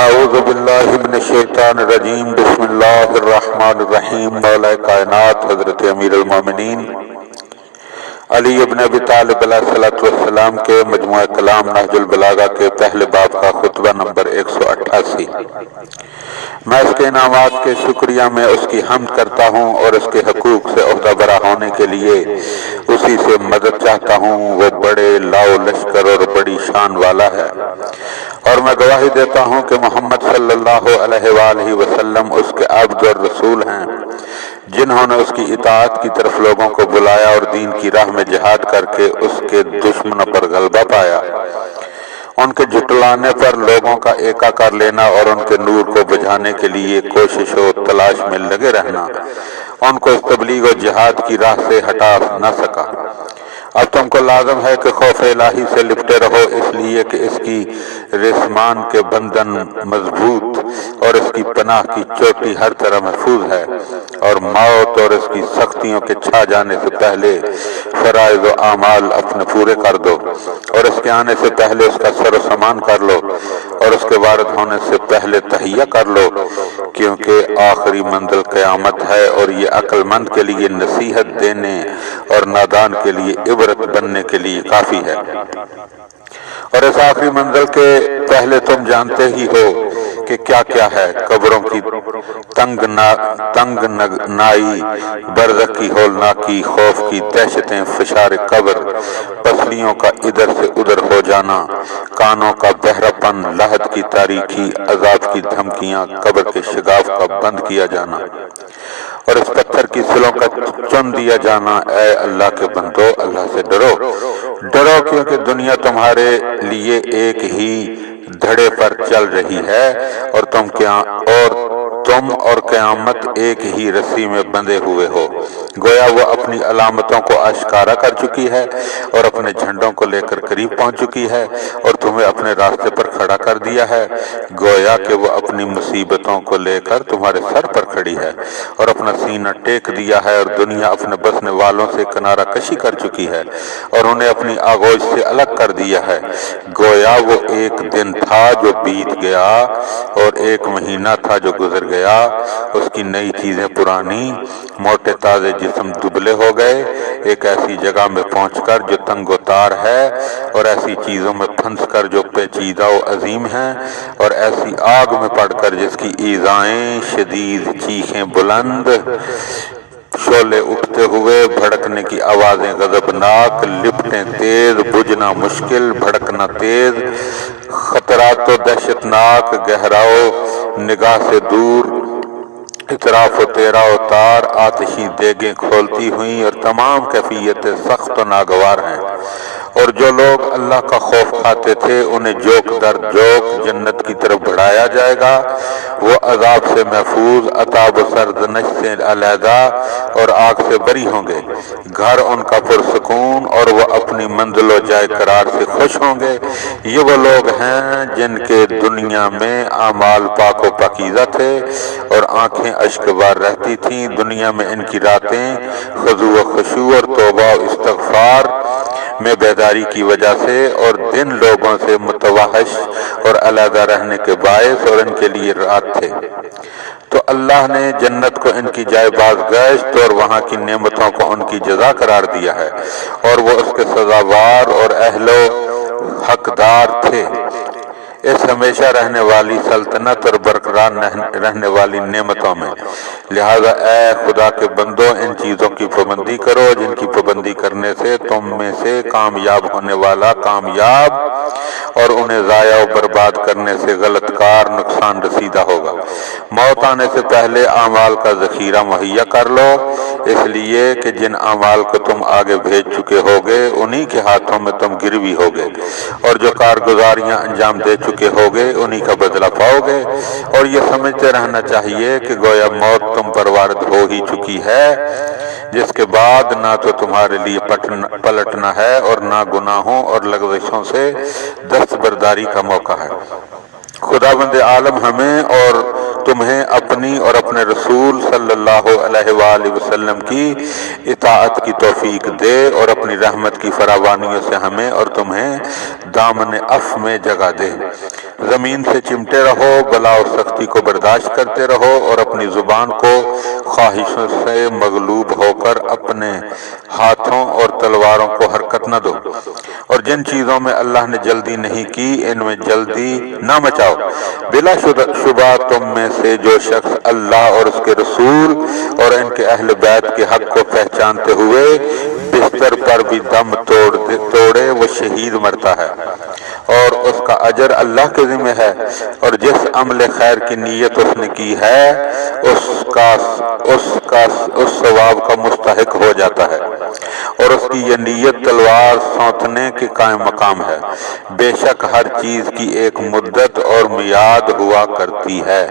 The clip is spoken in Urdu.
اعوذ باللہ من الشیطان الرجیم بسم اللہ الرحمن الرحیم۔ مولا کائنات حضرت امیر المومنین علی ابن ابی طالب علیہ الصلوۃ والسلام کے مجموعہ کلام نہج البلاغہ کے پہلے باب کا خطبہ نمبر 188۔ میں اس کے انعامات کے شکریہ میں اس کی حمد کرتا ہوں اور اس کے حقوق سے عہدہ برا ہونے کے لیے اسی سے مدد چاہتا ہوں۔ وہ بڑے لاؤ لشکر اور بڑی شان والا ہے، اور میں گواہی دیتا ہوں کہ محمد صلی اللہ علیہ وآلہ وسلم اس کے عبد اور رسول ہیں، جنہوں نے اس کی اطاعت کی طرف لوگوں کو بلایا اور دین کی راہ میں جہاد کر کے اس کے دشمنوں پر غلبہ پایا۔ ان کے جھٹلانے پر لوگوں کا ایکا کر لینا اور ان کے نور کو بجھانے کے لیے کوشش و تلاش میں لگے رہنا ان کو اس تبلیغ و جہاد کی راہ سے ہٹا نہ سکا۔ اب تم کو لازم ہے کہ خوف الہی سے لپٹے رہو، اس لیے کہ اس کی رسمان کے بندھن مضبوط اور اس کی پناہ کی چوٹی ہر طرح محفوظ ہے، اور موت اور اس کی سختیوں کے چھا جانے سے پہلے فرائض و اعمال اپنے پورے کر دو، اور اس کے آنے سے پہلے اس کا سر و سامان کر لو، اور اس کے وارد ہونے سے پہلے تہیہ کر لو، کیونکہ آخری منزل قیامت ہے، اور یہ عقل مند کے لیے نصیحت دینے اور نادان کے لیے عبرت بننے کے لیے کافی ہے۔ اور اس آخری منزل کے پہلے تم جانتے ہی ہو کہ کیا کیا ہے: قبروں کی تنگ نائی، برزخ کی ہولناکی، خوف کی دہشتیں، فشار قبر، پسلیوں کا ادھر سے ادھر ہو جانا، کانوں کا بہرا پن، لحد کی تاریکی، عذاب کی دھمکیاں، قبر کے شگاف کا بند کیا جانا اور اس پتھر کی سلوں کا چن دیا جانا۔ اے اللہ کے بندو، اللہ سے ڈرو کیونکہ دنیا تمہارے لیے ایک ہی دھڑے پر چل رہی ہے، اور تم اور قیامت ایک ہی رسی میں بندھے ہوئے ہو۔ گویا وہ اپنی علامتوں کو آشکارا کر چکی ہے اور اپنے جھنڈوں کو لے کر قریب پہنچ چکی ہے، اور تمہیں اپنے راستے پر کھڑا کر دیا ہے۔ گویا کہ وہ اپنی مصیبتوں کو لے کر تمہارے سر پر کھڑی ہے اور اپنا سینہ ٹیک دیا ہے، اور دنیا اپنے بسنے والوں سے کنارہ کشی کر چکی ہے اور انہیں اپنی آغوش سے الگ کر دیا ہے۔ گویا وہ ایک دن تھا جو بیت گیا اور ایک مہینہ تھا جو گزر گیا، اس کی نئی چیزیں پرانی، موٹے تازے جسم دبلے ہو گئے، ایک ایسی جگہ میں پہنچ کر جو تنگ و تار ہے، اور ایسی چیزوں میں پھنس کر جو پیچیدہ و عظیم ہیں، اور ایسی آگ میں پڑ کر جس کی ایذائیں شدید، چیخیں بلند، شعلے اٹھتے ہوئے، بھڑکنے کی آوازیں غضبناک، لپٹیں تیز، بجھنا مشکل، بھڑکنا تیز، خطرات و دہشتناک، گہراؤ نگاہ سے دور، اطراف و تیرا و تار، آتشی دیگیں کھولتی ہوئیں، اور تمام کیفیتیں سخت و ناگوار ہیں۔ اور جو لوگ اللہ کا خوف کھاتے تھے انہیں جوک در جوک جنت کی طرف بڑھایا جائے گا۔ وہ عذاب سے محفوظ، عذاب و سرزنش سے علیحدہ اور آگ سے بری ہوں گے۔ گھر ان کا پرسکون، اور وہ اپنی منزل و جائے قرار سے خوش ہوں گے۔ یہ وہ لوگ ہیں جن کے دنیا میں اعمال پاک و پاکیزہ تھے اور آنکھیں اشک بار رہتی تھیں۔ دنیا میں ان کی راتیں خضوع و خشوع اور توبہ و استغفار میں بیداری کی وجہ سے، اور دن لوگوں سے متوحش اور علیحدہ رہنے کے باعث، اور ان کے لیے رات تھے۔ تو اللہ نے جنت کو ان کی جائے باز گشت اور وہاں کی نعمتوں کو ان کی جزا قرار دیا ہے، اور وہ اس کے سزاوار اور اہل و حقدار تھے۔ اس ہمیشہ رہنے والی سلطنت اور برقرار رہنے والی نعمتوں میں، لہذا اے خدا کے بندو، ان چیزوں کی پابندی کرو جن کی پابندی کرنے سے تم میں سے کامیاب ہونے والا کامیاب، اور انہیں ضائع و برباد کرنے سے غلط کار نقصان رسیدہ ہوگا۔ موت آنے سے پہلے اعمال کا ذخیرہ مہیا کر لو، اس لیے کہ جن اعمال کو تم آگے بھیج چکے ہوگے انہی کے ہاتھوں میں تم گروی ہوگے، اور جو کارگزاریاں انجام دے چکے ہوگے انہی کا بدلہ پاؤ گے۔ اور یہ سمجھتے رہنا چاہیے کہ گویا موت تم پر وارد ہو ہی چکی ہے، جس کے بعد نہ تو تمہارے لیے پلٹنا ہے اور نہ گناہوں اور لغزشوں سے دستبرداری کا موقع ہے۔ خداوند عالم ہمیں اور تمہیں اپنے اپنی اور اپنے رسول صلی اللہ علیہ وآلہ وسلم کی اطاعت کی توفیق دے، اور اپنی رحمت کی فراوانیوں سے ہمیں اور تمہیں دامن عفو میں جگہ دے۔ زمین سے چمٹے رہو، بلا و سختی کو برداشت کرتے رہو، اور اپنی زبان کو خواہشوں سے مغلوب ہو کر اپنے ہاتھوں اور تلواروں کو حرکت نہ دو، اور جن چیزوں میں اللہ نے جلدی نہیں کی ان میں جلدی نہ مچاؤ۔ بلا شبہ تم میں سے جو شخص اللہ اور اس کے رسول اور ان کے اہل بیت کے حق کو پہچانتے ہوئے بستر پر بھی دم توڑے وہ شہید مرتا ہے، اور اس کا اجر اللہ کے ذمہ ہے، اور جس عمل خیر کی نیت اس نے کی ہے اس ثواب کا مستحق ہو جاتا ہے، اور اس کی یہ نیت تلوار سونتنے کے قائم مقام ہے۔ بے شک ہر چیز کی ایک مدت اور میعاد ہوا کرتی ہے۔